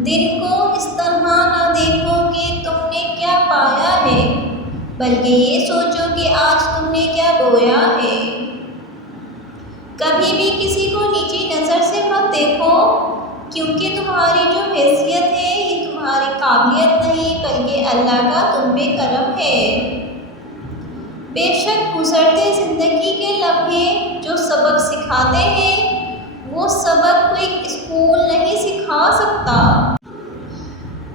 दिन को इस तरह न देखो कि तुमने क्या पाया है, बल्कि ये सोचो कि आज तुमने क्या बोया है। कभी भी किसी को नीची नज़र से मत देखो, क्योंकि तुम्हारी जो हैसियत है ये तुम्हारी काबिलियत नहीं बल्कि अल्लाह का तुम पे करम है। बेशक गुज़रते ज़िंदगी के लम्हे जो सबक सिखाते हैं वो सबक कोई स्कूल नहीं सिखा सकता।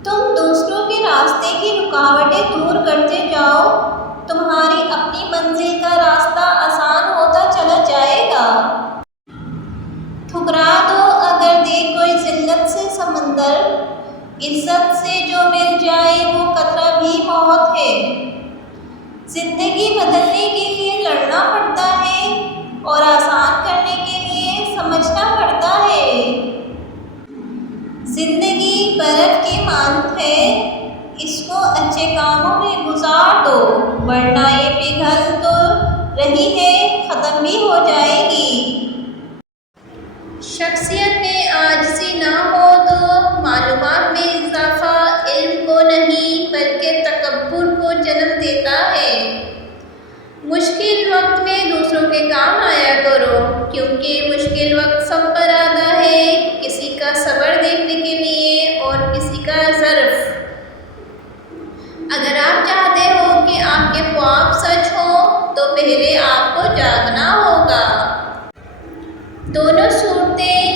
तुम दूसरों के रास्ते की रुकावटें दूर करते जाओ, तुम्हारी अपनी मंजिल का रास्ता आसान होता चला जाएगा। ठुकरा दो अगर दे कोई जिल्लत से समंदर, इज्जत से जो मिल जाए वो कतरा भी मौत है। जिंदगी बदलने के लिए लड़ना पड़ता है और आसान करने के लिए समझना पड़ता है। जिंदगी बर्फ की मानत है, इसको अच्छे कामों में गुजार दो, वरना ये पिघल तो रही है, ख़त्म भी हो जाएगी। शख्सियत में आजिज़ी ना हो तो मालूमात में इजाफ़ा इल्म को नहीं बल्कि तकब्बुर को जन्म देता है। मुश्किल वक्त में दूसरों के काम आया करो, क्योंकि मुश्किल वक्त सब पर आता है, किसी का सब्र देखने के लिए और किसी का ज़र्फ़। अगर आप चाहते हो कि आपके ख्वाब सच हों तो पहले आपको जागना होगा। दोनों सूरतें